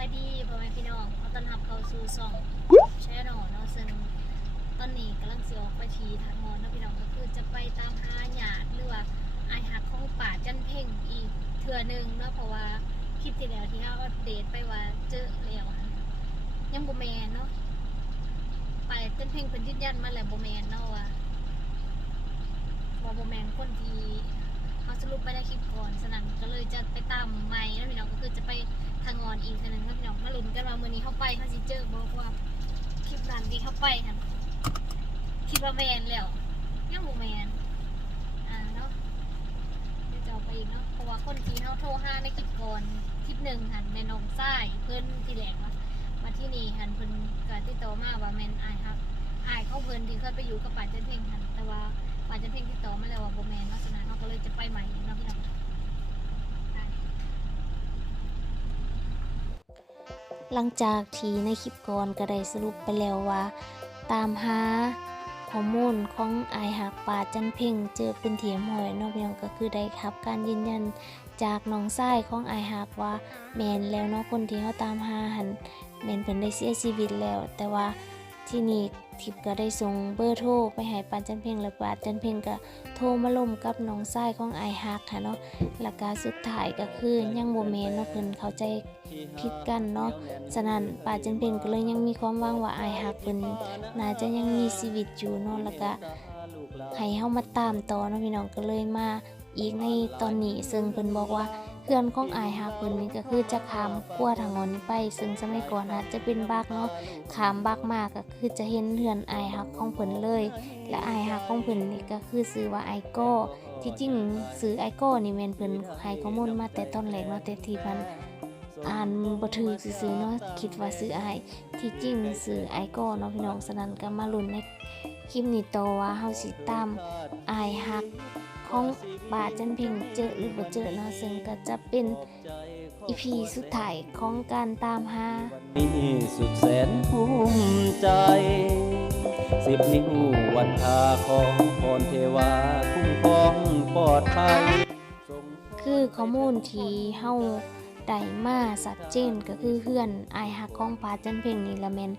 ายดีพ่อแม่พี่น้องขอต้อนรับเข้าสู่ช่องแชนอลเนาะซึ่งตอนนี้กำลังเสิออกไปทีทางมอนเนาะพี่น้องก็คือจะไปตามหาหยาดหรือว่าอหักของป่าจันเพ่งอีกเถื่อหนึงเนาะเพราะว่าคลิปที่แล้วที่เราอัปเดตไปว่าเจอแล้วยังบ่แมนเนาะไปจันเพ่งเพิ่นยืนยันมาแล้วบ่แมนเนาะว่าว่บ่แมนคนที่เขาสรุปไปได้คลิปก่อนสนั่นก็เลยจะไปตามใหม่แล้วพี่น้องก็คือจะไป ทางงอนอีกทีหนึงแล้วพี่น้องมาลุ้นกันว่ามื้อนี้เข้าไปเขาสิเจอบอกว่าคลิปนั้นที่เข้าไปค่ะคิดว่าแมนแล้วยังบ่แมนอ่าเนาะเดี๋ยวจะเอาไปอีกเนาะเพราะว่าคนที่เขาโทรหาในคลิปก่อนคลิปหนึ่งหันแมน้องซ้ายเพิ่นที่แหลกว่ามาที่นี่หันเพิ่นก็ติดต่อมาว่าแมนอายครับอายเขาเพิ่นที่เคยไปอยู่กับป่าเจนเพ่งหันแต่ว่าป่าจะเพ่งติดต่อมาแล้วว่าโบแมนเพราะฉะนั้นเราก็เลยจะไปใหม่เนาะพี่น้องได้ หลังจากที่ในคลิปก่อนก็ได้สรุปไปแล้วว่า ตามหาข้อมูลของไอหักป่าจันเพ่งเจอเป็นเถียมหอยนอกเพียงก็คือได้ครับการยืนยันจากน้องชายของไอหักว่าแมนแล้วเนาะคนที่เขาตามหาหันแมนเป็นได้เสียชีวิตแล้ว แต่ว่า ที่นี่ทิพย์ก็ได้ส่งเบอร์โทรไปให้ปานจันเพ่งแล้วปานจันเพ่งก็โทรมาล่มกับน้องชายของไอายหักค่ะเนาะแล้วก็สุดท้ายก็คือยังโบ่แมนเนาะเพิ่นเข้าใจผิดกันเนาะฉะนั้นป่าจันเพ็ญก็เลยยังมีความหวังว่าไอายหักเพิ่นน่าจะยังมีชีวิตอยู่เนาะแล้วก็ให้เฮามาตามต่อเนาะพี่น้องก็เลยมาอีกในตอนนี้ซึ่งเพิ่นบอกว่า พื่อนของอายหักเพิ่นนี่ก็คือจะขามขั้วทางงอนนไป ซึ่งสมัยก่อนอาจะเป็นบักเนาะขามบักมากก็คือจะเห็นเพื่อนอายหักของเพิ่นเลย และอายหักของเพิ่นนี่ก็คือชื่อว่าไอโก้ที่จริงชื่อไอโก้นี่แม่นเพิ่นให้ข้อมูลมาแต่ตอนแรกเนาะแต่ที่มันอ่านบ่ถือซื่อเนาะคิดว่าซื้อไอที่จริงซื้อไอายก็เนาะพี่น้องสนั่นก็มาลุ้นในคลิปนี้โตว่าเฮาสิตามอายฮักของ บาจันเพ็งเจอหรือบ่เจอเนาะซึ่งก็จะเป็นอีพีสุดท้ายของการตามหานี่สุดแสนภูมิใจ สิบนิ้ววันทาของพรเทวาคุ้มครองปลอดภัยทรงคือข้อมูลที่เฮา ได้มาชัดเจนก็คือเพื่อนไอายฮักของปาจันเพ็งนี่ละแมน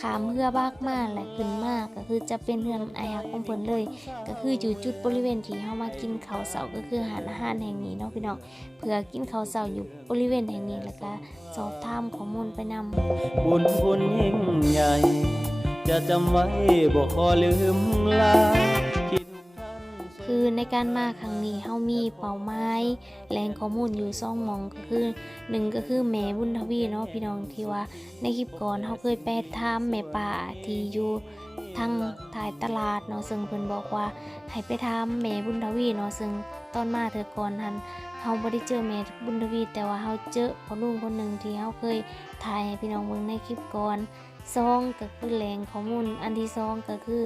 ขามเพื่อบากมาและขึ้นมากก็คือจะเป็นเพื่อนไอายฮักของเพิ่นเลย ก็คืออยู่จุดบริเวณที่เฮามากินข้าวเสาก็คือหาอาหารแห่งนี้เนาะพี่น้องเพื่อกินข้าวเสาอยู่บริเวณแห่งนี้แล้วก็สอบถามข้อมูลไปนำบุญบุญยิ่งใหญ่ จะจำไว้บ่ขอลืมลา คือในการมาครั้งนี้เฮามีเป้าหมายแหล่งข้อมูลอยู่สองมองก็คือหนึ่งก็คือแม่บุญทวีเนาะพี่น้องที่ว่าในคลิปก่อนเฮาเคยไปถามแม่ป่าที่อยู่ทางถ่ายตลาดเนาะซึ่งเพิ่นบอกว่าให้ไปถามแม่บุญทวีเนาะซึ่งตอนมาเธอก่อนหันเฮาบ่ได้เจอแม่บุญทวี แต่ว่าเฮาเจอพ่อลุงคนหนึ่งที่เฮาเคยถ่ายให้พี่น้องเบิ่งในคลิปก่อนสองก็คือแหล่งข้อมูลอันที่สองก็คือ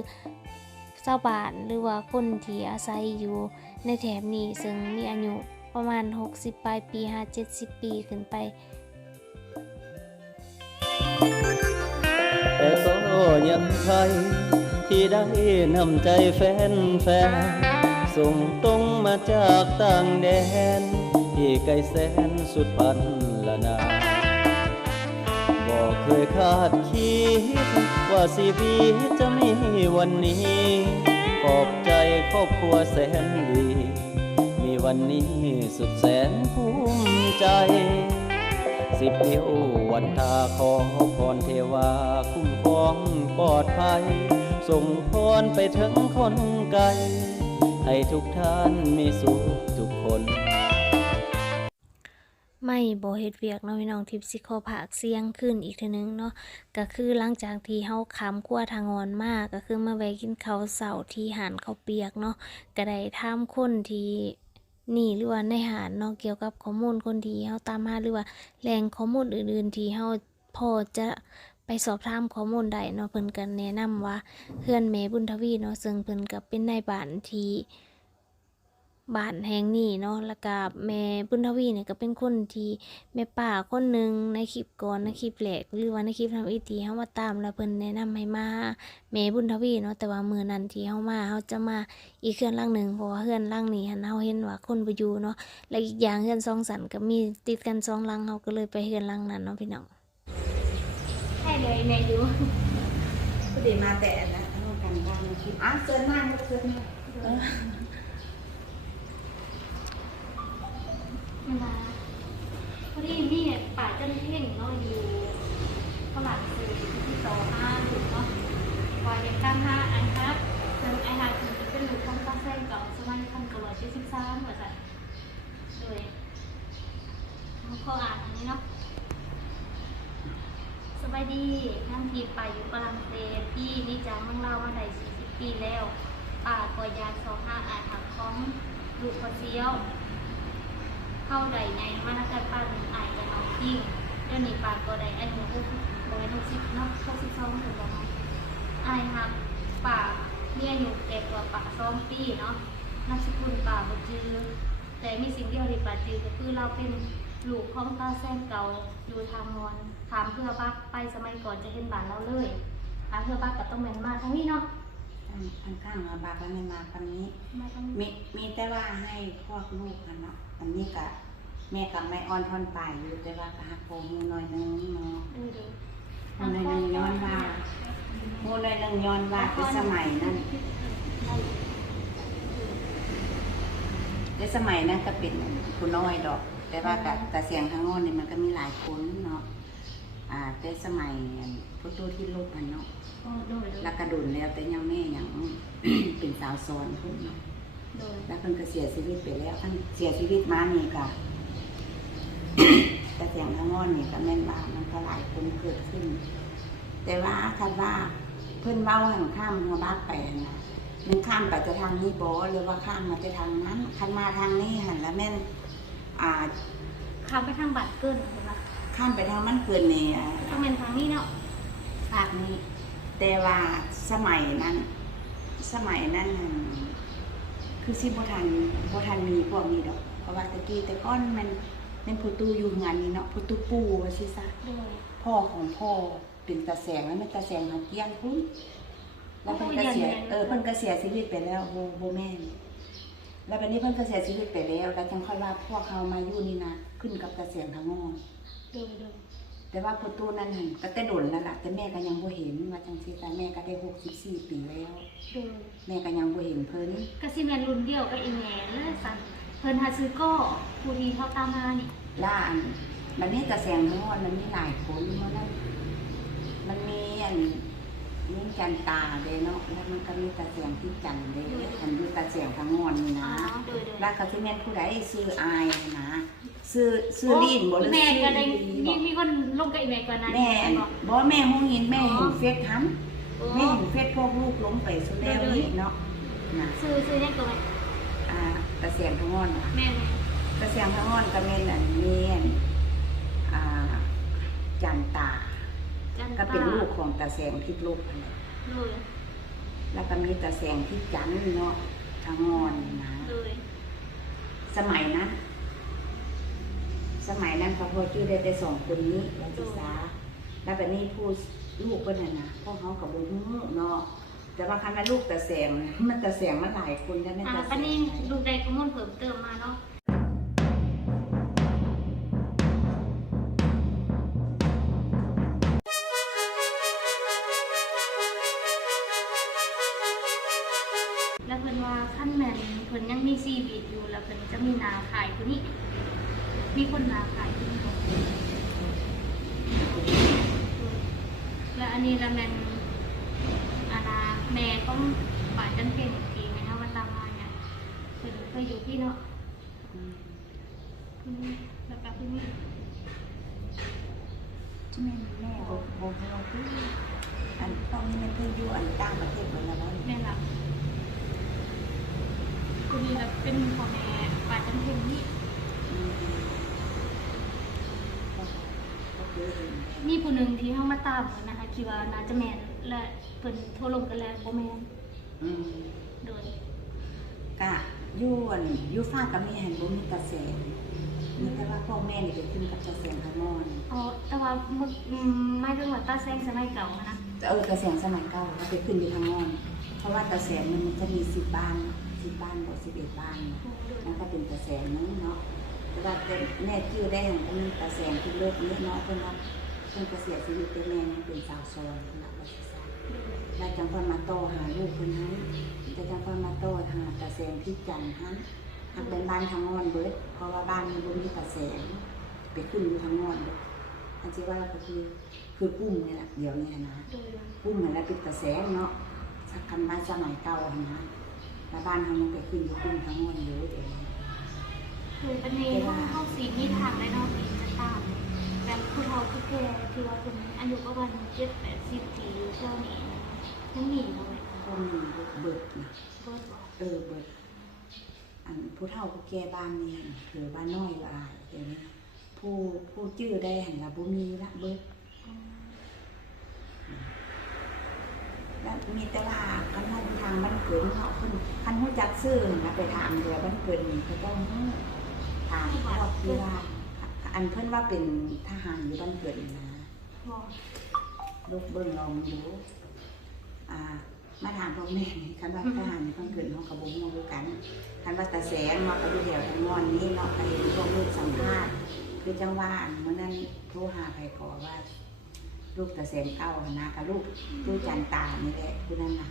ชาวบ้านหรือว่าคนที่อาศัยอยู่ในแถบนี้ซึ่งมีอายุประมาณ 60 ปลายปี 5 70 ปีขึ้นไปแต่ก็ยังใครที่ได้นำใจแฟนแฟน ส่งตรงมาจากต่างแดน ที่ไกลแสนสุดพันละนา บอกเคยคาดคิด ว่าชีวิตจะมีวันนี้ขอบใจครอบครัวแสนดี มีวันนี้สุดแสนภูมิใจสิบนิ้ววันทาขอพรเทวาคุ้มครองปลอดภัย ส่งพรไปถึงคนไกล ให้ทุกท่านมีสุขทุกคน ไม่บ่เฮ็ดเวียกเนาะพี่น้องทิปสิขอภาคเสียงขึ้นอีกเทีนึงเนาะก็คือหลังจากที่เฮาขามขั้วทางอนมากก็คือมาแวะกินข้าวเช้าที่หานข้าวเปียกเนาะก็ได้ถามคนที่นี่หรือว่าในหานเนาะเกี่ยวกับข้อมูลคนที่เฮาตามหาหรือว่าแหล่งข้อมูลอื่นๆที่เฮาพอจะไปสอบถามข้อมูลได้เนาะเพิ่นก็แนะนำว่าเพื่อนแม่บุญทวีเนาะซึ่งเพิ่นก็เป็นนายบ้านที่ บ้านแห่งนี้เนาะแล้วก็แม่บุญทวีเนี่ยก็เป็นคนที่แม่ป่าคนหนึ่งในคลิปก่อนในคลิปแรกหรือว่าในคลิปทำอีทีเฮามาตามแล้วเพิ่นแนะนำให้มาแม่บุญทวีเนาะแต่ว่ามื้อนั้นที่เฮามาเฮาจะมาอีกเฮือนหลังหนึ่งเพราะว่าเฮือนหลังนี้หันเฮาเห็นว่าคนบ่อยู่เนาะและอีกอย่างเฮือนสองสันก็มีติดกันสองหลังเฮาก็เลยไปเฮือนหลังนั้นเนาะพี่น้องเหลืออีกในอยู่พอดีมาแต่อันนั้นเอากันบ้านมาคิดอะเซิร์นมากเซินมาก มาพอดีมีป่าจันเพ่งเนาะอยู่ฝรั่งเศสที่ต่อห้าถูกเนาะวายยังตั้งห้าไอฮักซึ่งไอฮักคือเป็นหลูกของตั้งแท่งเก่าสมัยพันเก้าร้อยเจ็ดสิบสามว่าจะโดยเขาขออ่านอันนี้เนาะสบายดีนั่งทีไปอยู่ฝรั่งเศสพี่นี่จางเมืองเล่าวมาได้สี่สิบปีแล้วป่าก็ยาสองห้าอ่านหักของลูกพอเซียว เข้าใดในมานาการป้าหนึ่งอายจะเอาทิ้งเดี๋ยวนี้ป้าก็ได้อายุหกบริหกสิบเนาะหกสิบสองถึงประมาณอายครับป้ามีอายุแก่กว่าป้าสองปีเนาะนามสกุลป้าบ่จือแต่มีสิ่งเดียวที่ป้าจือก็คือเราเป็นลูกของตาแซงเก่าอยู่ทางมอนถามเพื่อบักไปสมัยก่อนจะเห็นบ้านเราเลยถามเพื่อบักก็ต้องแม่นมาทางนี้เนาะข้างข้างๆมาบากแล้วไม่มาคำนี้มาทางนี้ มีมีแต่ว่าให้พวกลูกกันเนาะ อันนี้กะแม่กับแม่อ่อนทอนปลายอยู่แต่ว่ากะหักโปมูหน่อยนึงเนาะดูดูมูหน่อยนึงย้อนว่ามูหน่อยนึงย้อนว่าคือสมัยนั้นในสมัยนั้นก็เป็นผู้น้อยดอก แต่ว่ากะกะเสียงทางโน้นนี่มันก็มีหลายคนเนาะอ่าแต่สมัยอันพุทธที่ลูกอันเนาะโอ้ดูดูแล้วกระดุนแล้วแต่ยังแม่ยังเป็นสาวซ้อนพุ่นเนาะ ดูแล้วเพิ่นก็เสียชีวิตไปแล้วท่านเสียชีวิตมานี่ก็ แต่เสียงทางงอนนี่ก็แม่นว่ามันก็หลายคนเกิดขึ้น แต่ว่าคันว่าเพิ่นเว้าหังข้ามมาบ้านไปหั่นนะมันข้ามไปจะทางนี้บ่หรือว่าข้ามมาจะทางนั้นคันมาทางนี้หันแล้วแม่นอ่า ข้ามไปทางบัตรเกินเห็นปะข้ามไปทางมันเกินนี่อ่าต้องเป็นทางนี้เนาะภาคนี้ แต่ว่าสมัยนั้น สมัยนั้นหั่น คือสิบ่ทันบ่ทันมีพวกนี้ดอกเพราะว่าตะกี้แต่ก้อนมันเป็นผู้ตู้อยู่งานนี้เนาะผู้ตู้ปูว่าสิซะโดยพ่อของพ่อเป็นตาแสงแล้วมันตาแสงหาเกี้ยงพุ่นแล้วเพิ่นก็เสียเออเพิ่นก็เสียชีวิตไปแล้วโบโบแม่นแล้วบัดนี้เพิ่นก็เสียชีวิตไปแล้วแล้วจังค่อยว่าพวกเขามาอยู่นี่นะขึ้นกับตาแสงทางงอนโดยโดยแต่ว่าประตูนั้นหั่นก็แต่โดนแล้วล่ะแต่แม่ก็ยังบ่เห็นว่า จังซี่แต่แม่ก็ได้64ปีแล้ว โดยแม่ก็ยังบ่เห็นเพิ่นกสิแมนรุ่นเดียวกับอีแมนเลยสันเพิ่นหาซื้อก็ผู้ที่เขาตามมานี่ล่าอันมันนี่ตาแสงทางงอนมันมีหลายคนเพราะนั้นมันมีอันมีจันตาเด้เนาะแล้วมันก็มีตาแสงที่จันเด้อันอยู่ตาแสงทางงอนนี่อ๋อนะโดยโดย แล้วก็สิแม่นผู้ใดซื้ออายนะ ซื้อซื้อลีนบ่หรือแม่ซื้อก็ได้ลีมีบ่มีคนลงกับอีแมนก่อนนั้นแม่นบอกบ่แม่ฮู้ยินแม่เห็นเฟซทันโอ้แม่เห็นเฟซพวกลูกลงไปสุดแล้วนี่เนาะนะซื้อซื้อยังตัวไหนอ่าตะเสียงทางงอนว่ะแม่แม่ตะเสียงทางงอนก็แม่นอันนี้อันอ่าจันตาจันก็เป็นตาลูกของตาแสงทิพย์ลูกนั่นแหละโดยแล้วก็มีตาแสงที่จันทร์เนาะทางงอนนะโดยสมัยนั้น สมัยนั้นพระพ่อชื่อได้แต่สองคนนี้วันศึกษา แล้วแบบนี้ผู้ลูกเพิ่นน่ะนะพวกเขากับบุ้เนาะแต่ว่าคันว่าลูกแต่แสงมันแต่แสงมันหลายคนแล้วแม่อ่าแต่แสปันงนี้ลูกได้ข้อมูลเพิ่มเติมมาเนาะ ใช่ไหมแม่บอกบอกเราที่อันตอนนี้มันคืออยู่อันต่างประเทศเหมือนกันแล้วแม่หลับคนนี้แบบเป็นพ่อแม่ป่าจันเพ่งนี่อืมก็ก็คือเห็นแม่มีผู้หนึ่งที่เข้ามาตามเหมือนนะคะคิดว่าน่าจะแมนและเพิ่นโทรลงกันแล้วบ่แมนอืมโดยกะอยู่อันอยู่ฟ้ากับแม่เห็นบ่มีตาแส งมีแต่ว่าพ่อแม่นี่ไปขึ้นกับตาแสงทางนอนอ๋อแต่ว่ามึกอืมไม่ถึงว่าตาแซงสมัยเก่าอะนะเออกระแสงสมัยเก่าเขาไปขึ้นอยู่ทางนอน เพราะว่ากระแสงมันมันจะมีสิบบ้านสิบบ้านบอกสิบเอ็ดบ้านนั่นก็เป็นกระแสนึงเนาะแต่ว่าแต่แม่ชื่อได้ของก็มีกระแสที่เลิกนี้เนาะเพิ่นว่าเพิ่นก็เสียชีวิตแต่แม่ยังเป็นสาวโซนขนาดว่าสิซะแล้วจังเพิ่นมาโตหาลูกเพิ่นนั้นแต่จังเพิ่นมาโตหาตาแสงที่จันทร์หัน หันเป็นบ้านทางงอนเบิดเพราะว่าบ้านมันบ่มีตาแสงไปขึ้นอยู่ทางงอนเบิดอันที่ว่าก็คือคือปุ้มนี่แหละเดี๋ยวนี้นะโดยปุ้มเหมือนแล้วเป็นตาแสงเนาะสักคันบ้านสมัยเก่าหั้นนะแล้วบ้านทางมันไปขึ้นอยู่ปุ้มทางงอนอยู่เดี๋ยวนี้คืออันนี้ห้องห้องสีมีทางได้นอกอีกจะตามแบบผู้เฒ่าผู้แก่ที่ว่าเป็นอายุประมาณเจ็ดแปดสิบปีอยู่เท่านี้นะยังมีอยู่ไหมคะก็มีเบิดนะเบิร์ดบอกเออเบิด อันผู้เฒ่าผู้แก่บ้านนี่หั่นคือบ้านน้อยละอายเดี๋ยวนี้ผู้ผู้จื้อได้หันละบ่มีละเบิดอืมแล้วมีแต่ว่าคันเฮาไปทางบ้านเกิดเนาะเพิ่นคันฮู้จักซื้อนะไปถามเรือบ้านเกิดนี่เขาเจ้าฮู้ถามครอบที่ว่าอันเพิ่นว่าเป็นทหารอยู่บ้านเกิดนี่นะบอกลูกเบิ่งลองดูอ่า มาถามพ่อแม่นี่คันว่าทหารนี่เพิ่นเกิดเฮาก็บ่ฮู้คือกันคันว่าตาแสงเนาะก็อยู่แถวทางงอนนี้เนาะก็เห็นพวกลูกสัมภาษณ์คือจังว่าอันมื้อนั้นโทรหาไผขอว่า ลูกตาแสงเก้าหั้นนะกับลูกตู้จันตานี่แหละผู้นั้นน่ะ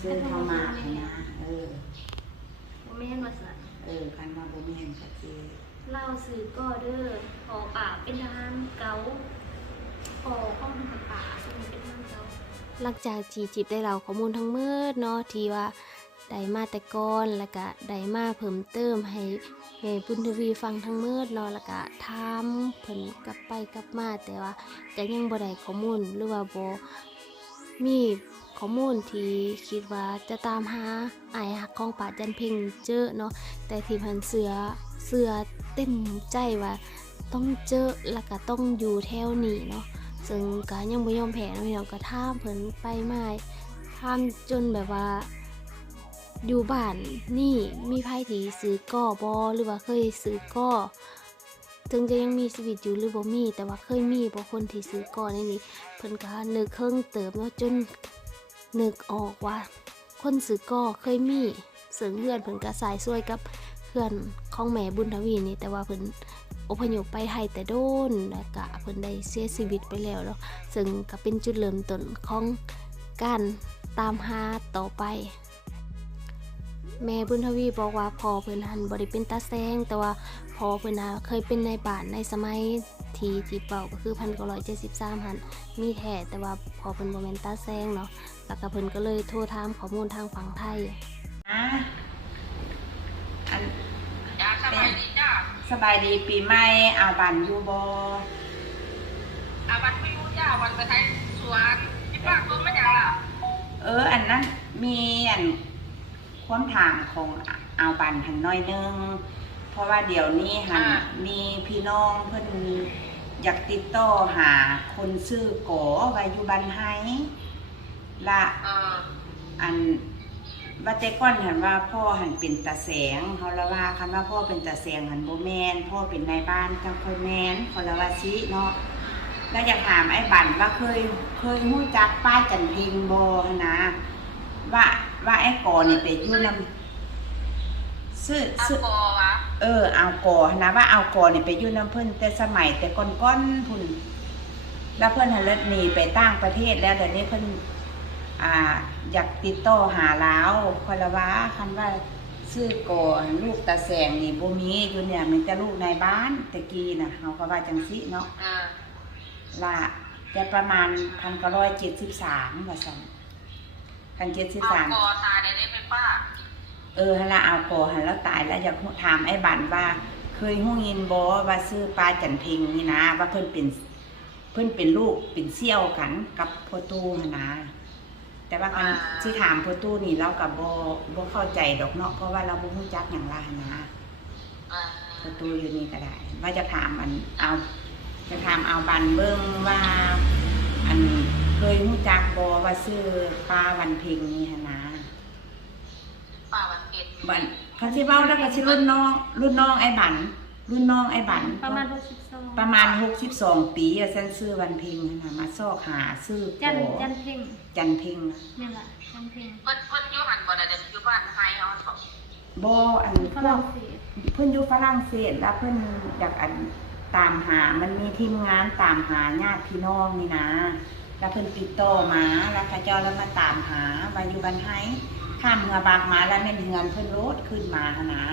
ซื้อเข้ามาหั้นนะเออว่าไม่เห็นว่าสันเออคันว่าบ่แม่นก็คือเล่าสื่อก็เด้อพอป่าเป็นทหารเก่าพอข้องทางป่าซึ่งเป็นท หลังจากที่จิบได้เล่าข้อมูลทั้งหมืดเนาะที่ว่าได้มาแต่ก่อนแล้วก็ได้มาเพิ่มเติมให้แม่บุญทวีฟังทั้งหมืดเนาะแล้วก็ถามเพิ่นกลับไปกลับมาแต่ว่าก็ยังบ่ได้ข้อมูลหรือว่าบ่มีข้อมูลที่คิดว่าจะตามหาไอายหักของป่าจันเพ็งเจอเนาะแต่ที่พันเสือเสือเต็มใจว่าต้องเจอแล้วก็ต้องอยู่แถวนี้เนาะ ซึ่งก็ยังบ่ยอมแพ้นะพี่น้องก็ท่ามเพิ่นไปมาท่ามจนแบบว่า อยู่บ้านนี่มีไผที่ซื้อก่อบอหรือว่าเคยซื้อก่อถึงจะยังมีชีวิตอยู่หรือบ่มี แต่ว่าเคยมีบ่คนที่ซื้อก่อในนี้เพิ่นก็นึกเครื่องเติบเนาะจนนึกออกว่า คนซื้อก่อเคยมีซึ่งเพื่อนเพิ่นก็สายช่วยกับเพื่อนของแม่บุญทวีนี่แต่ว่าเพิ่น อพยพไปไทยแต่โดนแล้วก็เพิ่นได้เสียชีวิตไปแล้วเนาะซึ่งก็เป็นจุดเริ่มต้นของการตามหาต่อไป แม่บุญทวีบอกว่าพอเพิ่นหันบ่ได้เป็นตาแซงแต่ว่าพอเพิ่นนะเคยเป็นในบ้านในสมัยที่ที่เป่าก็คือ1973หันมีแท้แต่ว่าพอเพิ่นบ่แม่นตาแซงเนาะแล้วก็เพิ่นก็เลยโทรถามข้อมูลทางฝั่งไทย อะอัน จ้าสบายดีจ้า สบายดีปีใหม่เอาบันอยู่บ่อาวันไม่รู้จ้าวันไปไทยสวนที่ปากตัวไม่ยังล่ะเออ อันนั้นมีอันความถามของเอาบันหันน้อยหนึง เพราะว่าเดี๋ยวนี้หันมีพี่น้องเพิ่นอยากติดต่อหาคนซื้อโกอไว้อยู่บ้านไห้ละเอออัน ว่าแต่ก่อนหันว่าพ่อหันเป็นตาแสงเขาละว่าคันว่าพ่อเป็นตาแสงหันโบแมนพ่อเป็นนายบ้านจังค่อยแมนเขาละว่าสิเนาะแล้วอยากถามไอ้บันว่าเคยเคยรู้จักป้าจันเพ็งบหั้นนะว่าว่าไอ้กอนี่ไปอยู่นำซื้อเอาซื้อกอวะเออเอากอนะว่าเอากอนี่ไปอยู่น้ำเพิ่นแต่สมัยแต่ก่อนๆพุ่นแล้วเพิ่นหันเลิศหนีไปต่างประเทศแล้วเดี๋ยวนี้เพิ่น อ่าอยากติดต่อหาลาวคอยละว่าคันว่าซื้อกอลูกตาแสงนี่บ่มีอยู่เนี่ยมีแต่ลูกในบ้านตะกี้น่ะเฮาก็ว่าจังซี่เนาะเออละแต่ประมาณ1973ว่าซั่นเอา1973กอตายเดี๋ยวนี้เป็นป้าเออฮันละเอาโกหันแล้วตายแล้วอยากถามไอ้บันว่า เคยหู้ยินบอว่าซื้อปลาจันเพ็งนี่นะ ว่าเพิ่นเป็นเพิ่นเป็นลูกเป็นเสี่ยวกันกับพ่อตู้หันนะ แต่ว่าคันที่ถามพ่อตู้นี่เรากับบ่บ่เข้าใจดอกเนาะเพราะว่าเราบ่รู้จักอย่างละหั้นนะเออพ่อตู้อยู่นี่ก็ได้ ว่าจะถามอันเอา จะถามเอาบันเบิ่งว่า อันเคยรู้จักบ่ว่าซื้อปลาวันเพ็งนี่หันนะป้าวันเกตบันเขาสิเว้าแล้วก็สิรุ่นน้องรุ่นน้องไอ้บัน รุ่นน้องไอ้บันประมาณหกสิบสองประมาณ62ปีอะฉันซื้อวันเพ็งนะมาซอกหาซื้อจันโกจันเพ่งจันเพ็งนะนี่แหละจันเพ่งเพิ่นเพิ่นอยู่หันบ่ได้เดี๋ยวอยู่บ้านไฮเฮาสองบ่อันฝพวรั่กงเศสเพิ่นอยู่ฝรั่งเศสแล้วเพิ่นอยากอันตามหา มันมีทีมงานตามหาญาติพี่น้องนี่นะ แล้วเพิ่นติดต่อมาแล้วเข้าเจ้าแล้วมาตามหาว่าอยู่บ้านไห้ข้ามเมืองบากมาแล้วแม่นเฮือนเพิ่นโลดขึ้นมาหั้นนะ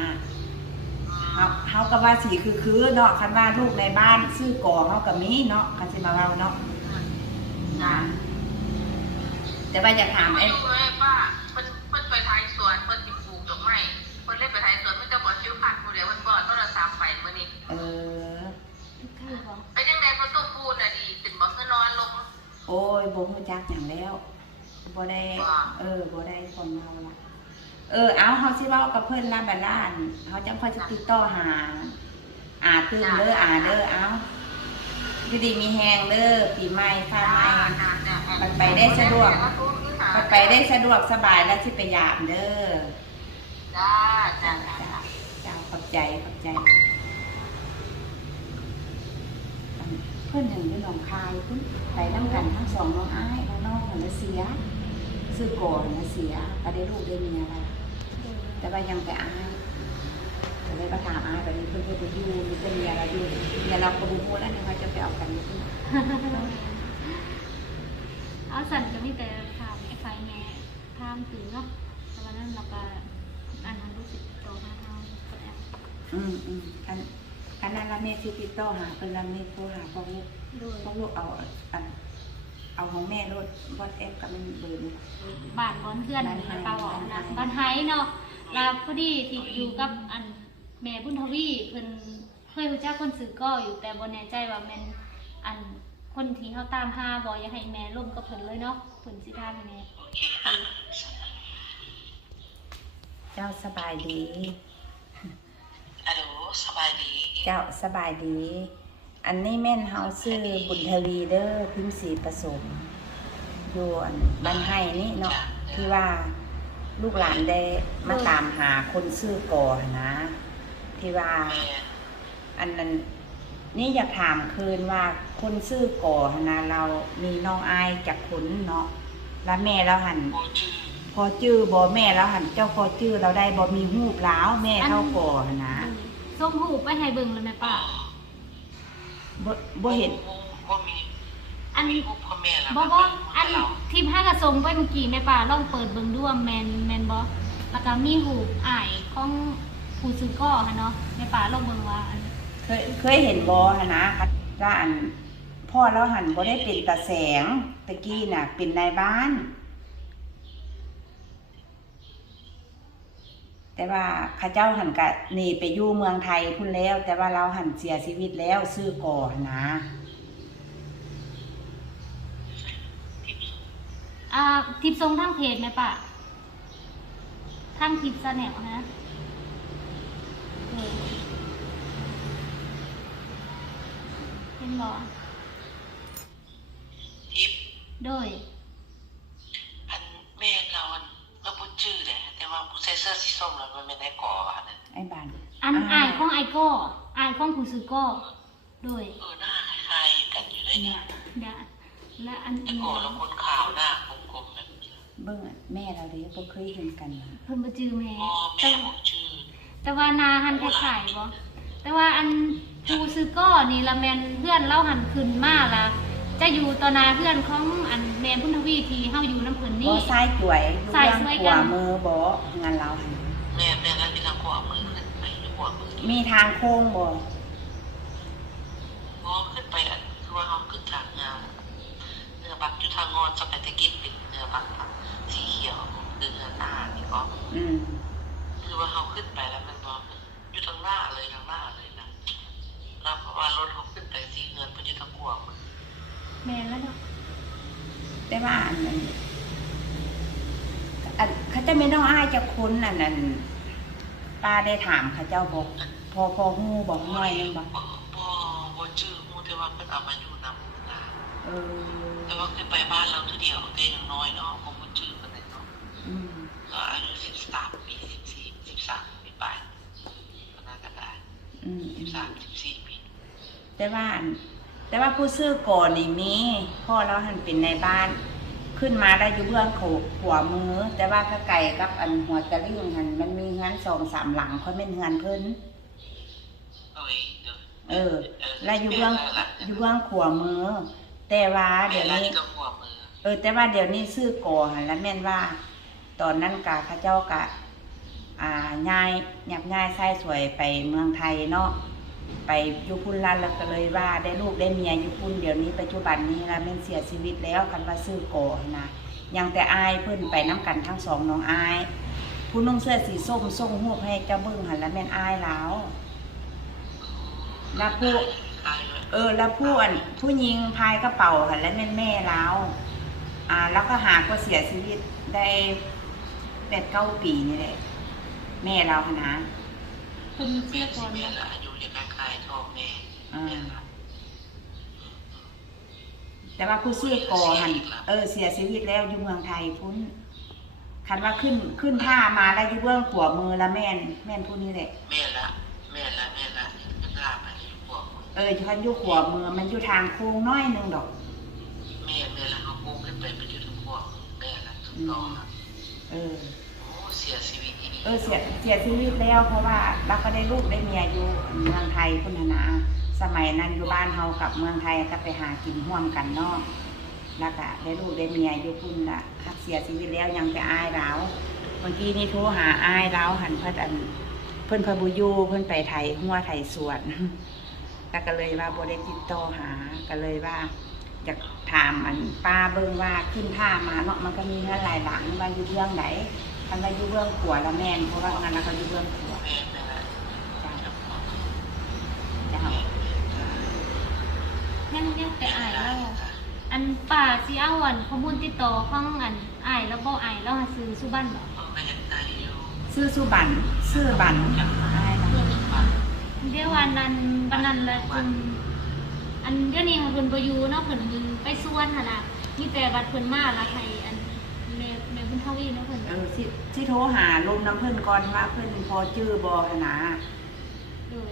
เฮาเฮาก็ว่าสีคือคือเนาะคันว่าลูกในบ้านซื้อก่อเฮาก็มีเนาะคันสิมาเว้าเนาะนะแต่ว่าอยากถามไม่ไอ้รู้เลยป้าเพิ่นเพิ่นไปไทยสวนเพิ่นสิปลูกดอกไม้เพิ่นเล่นไปไทยสวนเพิ่นจะบอกชื่อผัดผู้เดียวเพิ่นบอกโทรศัพท์ไปมื้อนี้เออคือบ่ไปจังได๋ประตูพูดน่ะดีขึ้นบ่คือนอนลงโอ้ยบ่ฮู้จักหยังแล้วบ่ได้ว่าเออบ่ได้คนเมาละ เออเอาเฮาสิเว้ากับเพิ่นล่ะบัดล้านเฮาจังค่อยสิติดต่อหาอาตื่นเด้ออาเด้อเอาอยู่ดีมีแฮงเด้อปีใหม่ฟ้าใหม่มันไปได้สะดวกมันไปได้สะดวกสบายแล้วสิไปยามเด้อจ้าจ้าจ้าจ้าจ้าจ้าขอบใจขอบใจอันเพิ่นถึงอยู่หนองคายเพิ่นไปนํกันทั้งสองน้องอ้ายน้องน้องน่ะเสีย ซื้อก่อนน่ะเสียก็ได้ลูกได้เมียแล้ว แต่ว่ายังไปอายก็เลยมาถามอายแบบนี้เพื่อนเพื่อนอยู่มีเป็นเมียเราอยู่เมียเราก็บุญพูดแล้วเนี่ยว่าจะไปเอากันอยู่ที่ไหนเอาสั่นก็มีแต่ถามไอ้ไฟแม่ถามถึงเนาะแต่วันนั้นเราก็อันนั้นรู้สึกโตมาเฮาก็แอบอืมอืมอันอันนั้นละเมสิติดต่อหาเป็นละเมโทรหาพ่อลูกโดยพ่อลูกเอาอันเอาของแม่รถวอทแอปกับมันเบอร์นี่บ้านบอนเพื่อนอันนี้ป้าบอกนะบ้านไฮเนาะ ลาพอดีที่อยู่กับอันแม่บุญทวีเพิ่นเคยรู้จักคนสื่อก็อยู่แต่บ่แน่ใจว่าแม่นอันคนที่เขาตามหาบ่อยากให้แม่ร่วมกับเพิ่นเลยเนาะเพิ่นสิทานให้แม่เจ้าสบายดี ฮัลโหลสบายดี เจ้าสบายดี อันนี้แม่นเฮาซื้อบุญทวีเด้อพิมพ์สีผสมอยู่อันบ้านไห้นี่เนาะที่ว่า ลูกหลานได้มาตามหาคนซื้อก่อหั่นนะ ที่ว่าแม่อันนั้นนี่อยากถามคืนว่าคนซื้อก่อหั่นนะเรามีน้องอายจากขุนเนาะแล้วแม่เราหันโบชื่อพอจื้อบ่แม่เราหันเจ้าพอจื้อเราได้บ่มีหูปล้าวแม่เท่าก่อหั่นนะส่งรูปไปให้เบิ่งแล้วแม่ป้าบ่บ่เห็นบ่มี อันมีรูปพ่อแม่แล้วบ่บ่อันที่พากระส่งไปเมื่อกี้แม่ป้าลองเปิดเบิ่งดูว่าแม่นแม่นบ่แล้วก็มีรูปอ้ายของผู้ซื้อก่อหั่นเนาะแม่ป้าลองเบิ่งว่าอันเคยเคยเห็นบ่หั่นนะว่าอันพ่อเราหันบ่ได้เป็นตาแสงตะกี้น่ะ เป็นนายบ้าน แต่ว่าเข้าเจ้าหันกะหนีไปอยู่เมืองไทยพุ่นแล้ว แต่ว่าเราหันเสียชีวิตแล้วซื้อก่อหั่นนะ อ่าทิปทรงทางเพจแม่ป้าทางทิปซะแนวนะเออเห็นบ่ทิปโดยอันแม่เราอันเราบ่ชื่อเลยแต่ว่าผู้ใส่เสื้อสีส้มแล้วมันไม่ได้ก่ออันนั้นไอ้บ้านอันอ้ายของไอายก็อ้ายของผู้ซื้อก็โดยเออหน้าคล้ายๆกันอยู่เลยนี่เดี๋ยว และอันไอ้นี้ก่อแล้วคนขาวหน้ากลมๆแบบเบิ่งอะแม่เราเด้บ่เคยเห็นกันนะเพิ่นบ่จื้อแม่อ๋อแต่แม่บ่ชื่อแต่ว่านาหันคล้ายๆบ่แต่ว่าอันผู้ซื้อก็นี่ละแม่นเพื่อนเล่าหันขึ้นมาละจะอยู่ต่อหนาเพื่อนของอันแม่พุทธวีที่เฮาอยู่น้ำเพิ่นบ่นี่ ซ้ายจ่วยอยู่ซ้ายเบื้องช่วยขกัวานมือบ่งานเราหั่นแม่แม่แล้วมีทางขวามือขึ้นไปอยู่ขวามือมีทางโค้งบ่ อ๋อขึ้นไปอันคือว่าเขาขึ้นทางงามเนื้อบักอยู่ทางงอนสไปตะกินเป็นเนื้อบักสีเขียวคือเนื้อหน้านี่ก็ อืมคือว่าเขาขึ้นไปแล้วมันบอกอยู่ทางหน้าเลยทางหน้าเลยนะแล้วเพราะว่ารถเขาขึ้นไปสีเงินเพื่อจะตะกวงแม่นแล้วเนาะแต่ว่าอันนั้นอันเขาจะไม่ต้องอ้ายจะคุ้นอันนั้นป้าได้ถามเขาเจ้าบอกพอพอฮู้บอกหน่อยนึงบอกบ่บ่บ่ชื่อมูแต่ว่ามันเอามาอยู่นำนะเออแต่ว่าขึ้นไปบ้านเราทีเดียวแต่อย่างน้อยเนาะผมบ่ชื่อมันเลยเนาะอืมก็อายุ สิบสามปีสิบสี่สิบสามปีไปก็น่าจะได้อืมสิบสามสิบสี่ปีแต่ว่าอันแต่ว่าผู้ซื้อก่อนนี่มีพ่อเราหันเป็นในบ้าน ขึ้นมาได้อยู่เบื้องโขกหัวมือ แต่ว่าก็ไก่กับอันหัวตะลิ่งหันมันมีเฮือนสองสามหลังค่อยเป็นเฮือนเพิ่น เอ้ยเดี๋ยวอเออ แล้วอยู่เบื้องอยู่เบื้องขวามือ แต่ว่าเดี๋ยวนี้ก็หัวมือ เออแต่ว่าเดี๋ยวนี้ซื้อก่อหันแล้วแม่นว่า ตอนนั้นกะข้าเจ้ากะอ่าย้ายหยับย้ายไส้สวยไปเมืองไทยเนาะไปยุพุ่นลันแล้วก็เลยว่าได้ลูกได้เมียยุพุ่นเดี๋ยวนี้ปัจจุบันนี้ละแม่นเสียชีวิตแล้วคันว่าซื้อก่อนะยังแต่อายเพิ่อนไปน้กันทั้งสองน้องอายผู้นุ่งเสื้อสีส้มส่งหูปให้เจ้าเบิ้งหันแล้วแม่นอายแล้วแล้วผู้เออแล้วผู้อันผู้หญิงพายกระเป๋าค่ะและแม่นแม่แล้วอ่าแล้วก็หาก็เสียชีวิตได้ แปดเก้าปีนี่แหละ แม่เราค่ะนะเพิ่นเสีแม่ยก่สิอนแม่เนาะละอายุจะคล้ายๆพ่อแม่อ่าแต่ว่าผู้ซื้อก่อหันเออเสียชีวิตแล้วอยู่เมืองไทยพุ่นคันว่าขึ้นขึ้นท่ามาแล้วอยู่เบื้องขวามือแล้วแม่น แม่นผู้นี้แหละแม่ละแม่ละแม่ละจะลาไปหัวมือเออคันอยู่ขวามือมันอยู่ทางโค้งน้อยหนึงดอกแม่แม่ละเขาโค้งขึ้นไปเป็นจุดหัวมือแม่ละถูกต้องละ เออโอ้เสียชีวิตอีกเออเสียเสียชีวิตแล้วเพราะว่าเราก็ได้ลูกได้เมียอยู่เมืองไทยคุณธนาสมัยนั้นอยู่บ้านเฮากับเมืองไทยก็ไปหากินร่วมกันเนาะแล้วก็ได้ลูกได้เมียอยู่พุ่นละหักเสียชีวิตแล้วยังไปอายเราเมื่อกี้นี่โทรหาอายเราหันเพิ่นอันเพิ่นพะบุยูเพิ่นไปไทยหัวไทยสวนแล้วก็เลยว่าบ่ได้ติดต่อหาก็เลยว่า อยากถามอันป้าเบิ่งว่าขึ้นท่ามาเนาะมันก็มีเงินหลายหลังว่าอยู่เบื้องไหนทำไมอยู่เบื้องขวาละแม่นเพราะว่างานเราก็อยู่เบื้องขวาจ้าจะพ่อจ้ายังยังแต่อายแล้วอันป่าสิเอาอันข้อมูลติดต่อข้องอันอายแล้วบ่อายแล้วซื้อสุบันบ่แม่ยังตายอซื้อสุบันซื้อบันอายนะเดี๋ยววันนั้นวันนั้นละเพิ่น อันเดี๋ยวนี้ค่ะเพิ่นบ่อยู่เนาะเพิ่นไปสวนหั่นน่ะมีแต่บัดเพิ่นมาละให้อันแม่แม่เพิ่นเทวีเนาะเพิ่นเออที่ที่โทรหาลมน้ำเพิ่นก่อนว่าเพิ่นพอจื้อบอหนนะโดย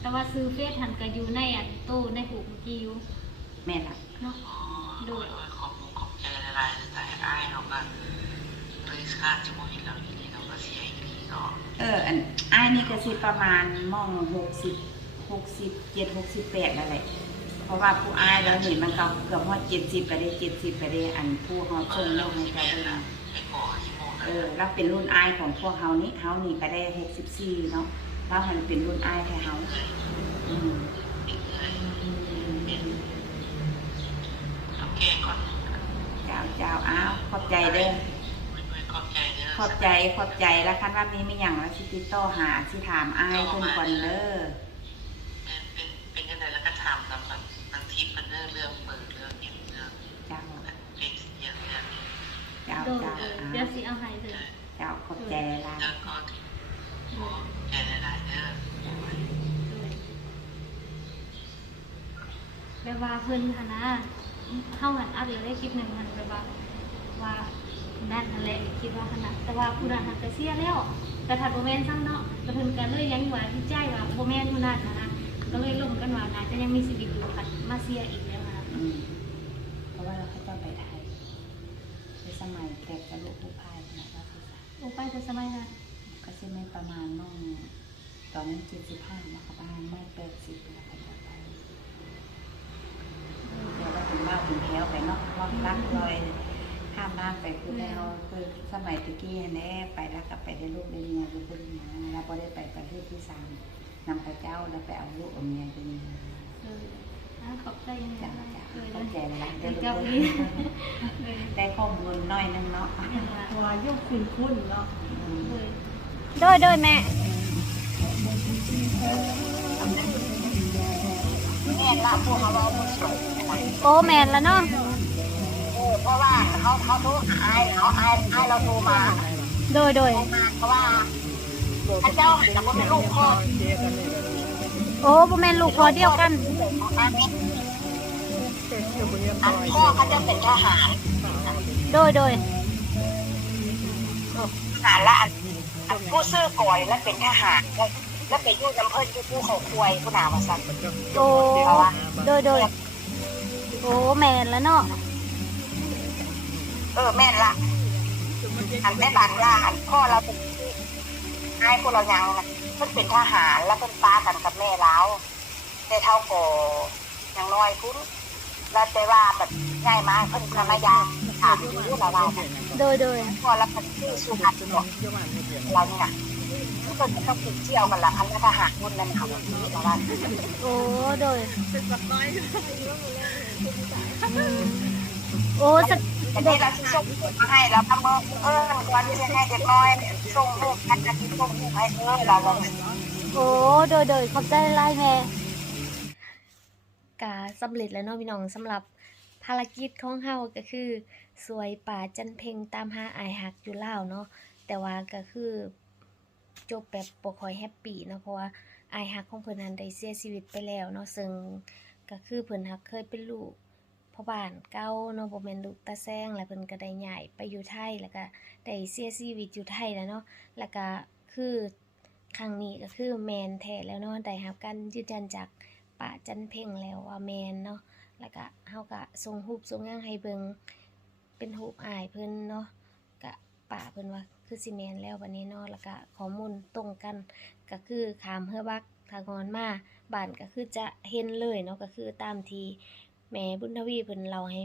แต่ว่าซื้อเฟซหันก็อยู่ในอันตู้ในหูเมื่อกี้อยู่แม่นละเนาะโดยขอบคุณขอบใจหลายๆแต่ไอ้เราก็เลยคาดจะมองเห็นเราอย่างนี้เราก็เสียอีกทีเนาะเอออันอ้ายนี่ก็สิประมาณมองหกสิบ หกสิบเจ็ดหกสิบแปดนั่นแหละเพราะว่าผู้อ้ายแล้วนี่มันก็เกือบฮอดเจ็ดสิบไปได้เจ็ดสิบไปได้อันผู้เขาส่งลูกให้เจ้าเบิ่งไปก่อที่โมงเออเราเป็นรุ่นอายของพวกเฮานี่เฮานี่ก็ได้หกสิบสี่เนาะเราหันเป็นรุ่นอายแท้เฮาอืมต้องแก้ก่อนเจ้าเจ้าอ้าวขอบใจเด้อขอบใจเด้อขอบใจขอบใจแล้วคันว่ามีไม่หยังแล้วสิติดต่อหาสิถามอายเพิ่นก่อนเด้อ โดยเจ้าเอออ้าเดี๋ยววสิเอาให้เถอะเจ้าขอบใจหลายแล้วก็แก่หลายๆเด้อแบบว่าเพิ่นหันนะเข้าหันอัพอยู่ได้คลิปหนึ่งหันแบบว่าว่านั่นนั่นแหละคิดว่าขนาดแต่ว่าผู้นั้นหันก็เสียแล้วแต่ถัดโบแมนซ้ำเนาะแต่เพิ่นก็เลยยังว่าที่ใจว่าโบแมนผู้นั้นนะนะก็เลยลงกันว่าน่าจะยังมีชีวิตอยู่ค่ะมาเสียอีกแล้วนะ อืมเพราะว่าเราเขาเจ้าไปไทยใน สมัยแขกกับลูกผู้พายนะว่าคือโอ้ไปแต่สมัยนั้นก็สิไม่ประมาณน้องตอนนั้น75นะคะประมาณไม่80แล้วก็จะไปเดี๋ยวเราถึงเล่าถึงแถวไปเนาะลองลักลอยข้ามน้ำไปคือแล้วคือสมัยตะกี้แน่ไปแล้วก็ไปได้ลูกได้เมียอยู่คนนะแล้วพอได้ไปประเทศที่สามนำพระเจ้าแล้วไปเอาลูกเอาเมียเป็นเมียเอออะขอบใจยังไงจ้าบ้างจ้า เออเข้าใจแล้วเดี๋ได้ยวลูเจ้ากได้พี่เลยได้ข้อมูลน้อยนึงเนาะตัวโยกคุณคุณเนาะอืมเลยโดยโดยแม่แม่ละพวกเขาเราผู้สูงโอ้แมนแล้วเนาะเออเพราะว่าเขาเขาโทรอายเขาอายอายเราโทรมาโดยโดยเพราะว่าพระเจ้าหันแล้วก็เป็นลูกพ่อโอ้บ่แม่นลูกพอเดียวกัน อันพ่อเขาจะเป็นทหารโดยโดยทหารละอันอันผู้ซื้อก่อยแล้วเป็นทหารแล้วแล้วไปยุ่งน้ำเพิ่นยู่ผู้เขาควยผู้หนาวาสันโอ้โดยโดยโอ้แมนแล้วเนาะเออแม่นละอันแม่บานว่าอันพ่อเราเป็นให้พวกเรายังเพิ่นเป็นทหารแล้วเพิ่นป้ากันกับแม่เราโแต่เท่าโกอย่างน้อยพุ่น แล้วแต่ว่าแบบง่ายมากเพิ่นพมยาถามอยู่ละว่าน่ะโดยโดยพอแล้วมันชื่สุนัขบอกเราเนี่ยทุกคนจะต้องติดเที่ยวกันละคันถ้าหากคนนั่นเขาแบบนี้ละว่าโอ้โดยโอ้สักแต่นี่เราที่ส่งมาให้แล้วทำเมื่อเออมันก่อนที่จะให้เด็กน้อยส่งรูปกันจะที่ส่งรูปให้เออเราโอ้โดยโดยขอบใจหลายแม่ กาสำเร็จแล้วเนาะพี่น้องสำหรับภารกิจของเฮาก็คือสวยป่าจันเพ็งตามหาไอหักอยู่เล่าเนาะแต่ว่าก็คือจบแบบบ่ค่อยแฮปปี้เนาะเพราะว่าไอหักของเพิ่นนั้นได้เสียชีวิตไปแล้วเนาะซึ่งก็คือเพิ่นฮักเคยเป็นลูกพ่อบ้านเก่าเนาะบ่แม่นลูกตาแซงแล้วเพิ่นก็ได้ย้ายไปอยู่ไทยแล้วก็ได้เสียชีวิตอยู่ไทยแล้วเนาะแล้วก็คือครั้งนี้ก็คือแมนแท้แล้วเนาะได้รับการยืนยันจาก ป้าจันเพ่งแล้วว่าแมนเนาะแล้วก็เฮาก็ส่งรูปส่งหยังให้เบิงเป็นรูปอายเพิ่นเนาะก็ป้าเพิ่นว่าคือสิแมนแล้ววันนี้เนาะแล้วก็ข้อมูลตรงกันก็คือขามเฮือบักทางอนมาบ้านก็คือจะเห็นเลยเนาะก็คือตามที่แม่บุญทวีเพิ่นเล่าให้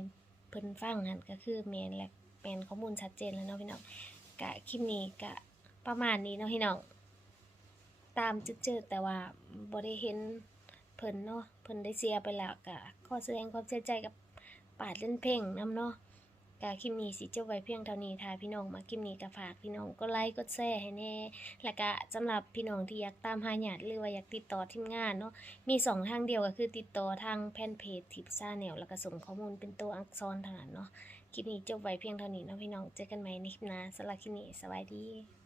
เพิ่นฟังนั่นก็คือแมนและแมนข้อมูลชัดเจนแล้วเนาะพี่น้องก็คลิปนี้ก็ประมาณนี้เนาะพี่น้องตามจึกเจอแต่ว่าบ่ได้เห็น เพิ่นเนาะเพิ่นได้เสียไปแล้วก็ขอแสดงความเสียใจกับปาดเล่นเพลงนํเนาะก็คลิปนี้สิจบไว้เพียงเท่านี้ถ้าพี่น้องมาคลิปนี้ก็ฝากพี่น้องกดไลค์กดแชร์ให้แน่แล้วก็สำหรับพี่น้องที่อยากตามหาญาติหรือว่าอยากติดต่อทีมงานเนาะมีสองทางเดียวก็คือติดต่อทางแฟนเพจทิปซ่าแนวแล้วก็ส่งข้อมูลเป็นตัวอักษรเท่านั้นเนาะคลิปนี้จบไว้เพียงเท่านี้เนาะพี่น้องเจอกันใหม่ในคลิปหน้าสำหรับคลิปนี้สวัสดี